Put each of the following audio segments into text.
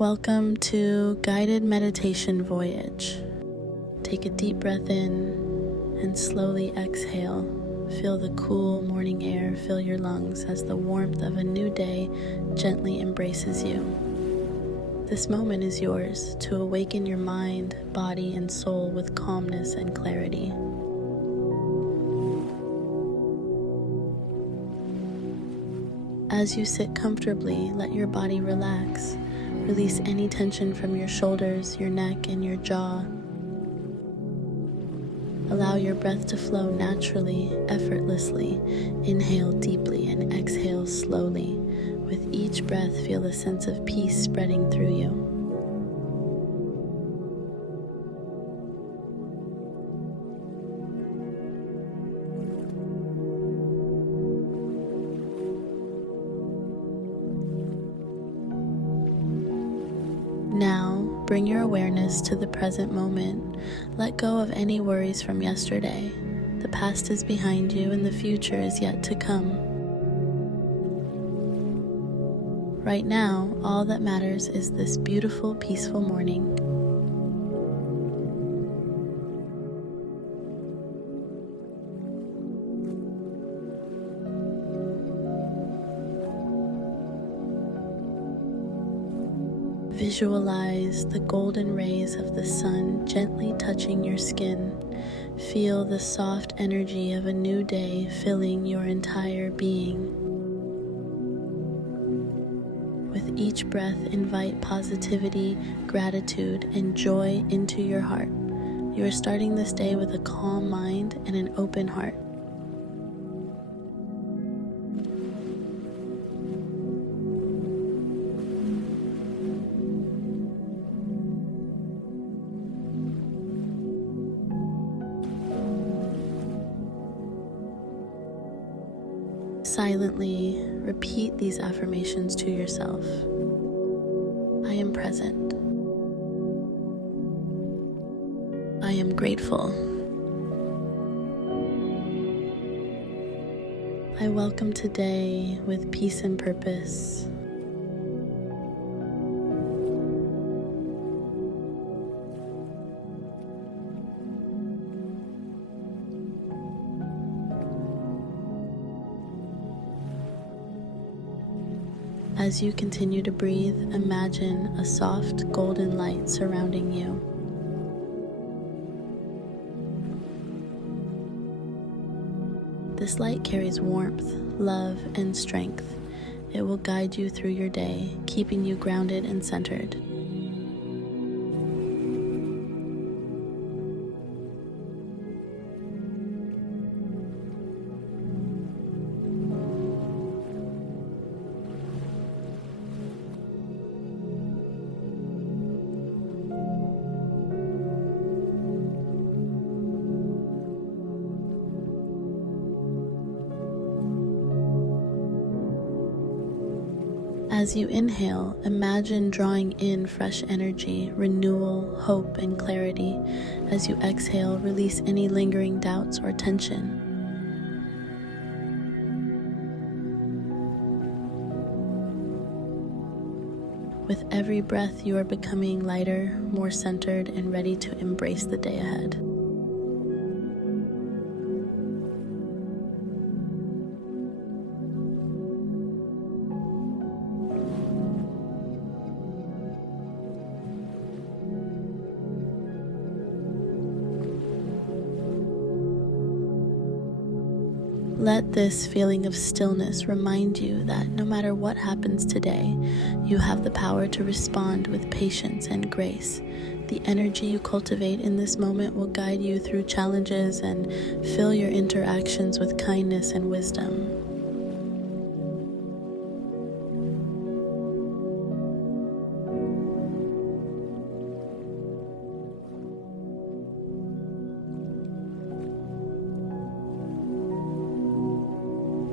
Welcome to Guided Meditation Voyage. Take a deep breath in and slowly exhale. Feel the cool morning air fill your lungs as the warmth of a new day gently embraces you. This moment is yours to awaken your mind, body, and soul with calmness and clarity. As you sit comfortably, let your body relax. Release any tension from your shoulders, your neck, and your jaw. Allow your breath to flow naturally, effortlessly. Inhale deeply and exhale slowly. With each breath, feel a sense of peace spreading through you. Now, bring your awareness to the present moment. Let go of any worries from yesterday. The past is behind you and the future is yet to come. Right now, all that matters is this beautiful, peaceful morning. Visualize the golden rays of the sun gently touching your skin. Feel the soft energy of a new day filling your entire being. With each breath, invite positivity, gratitude, and joy into your heart. You are starting this day with a calm mind and an open heart. Silently repeat these affirmations to yourself. I am present. I am grateful. I welcome today with peace and purpose. As you continue to breathe, imagine a soft golden light surrounding you. This light carries warmth, love, and strength. It will guide you through your day, keeping you grounded and centered. As you inhale, imagine drawing in fresh energy, renewal, hope, and clarity. As you exhale, release any lingering doubts or tension. With every breath, you are becoming lighter, more centered, and ready to embrace the day ahead. Let this feeling of stillness remind you that no matter what happens today, you have the power to respond with patience and grace. The energy you cultivate in this moment will guide you through challenges and fill your interactions with kindness and wisdom.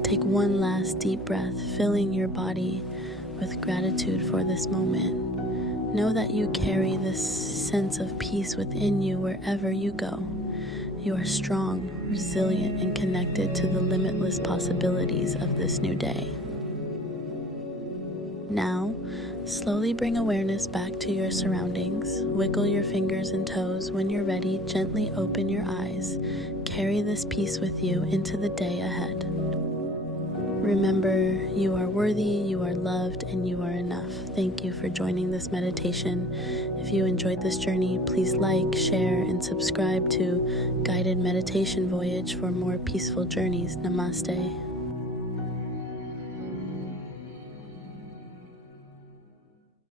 Take one last deep breath, filling your body with gratitude for this moment. Know that you carry this sense of peace within you wherever you go. You are strong, resilient, and connected to the limitless possibilities of this new day. Now, slowly bring awareness back to your surroundings. Wiggle your fingers and toes. When you're ready, gently open your eyes. Carry this peace with you into the day ahead. Remember, you are worthy, you are loved, and you are enough. Thank you for joining this meditation. If you enjoyed this journey, please like, share, and subscribe to Guided Meditation Voyage for more peaceful journeys. Namaste.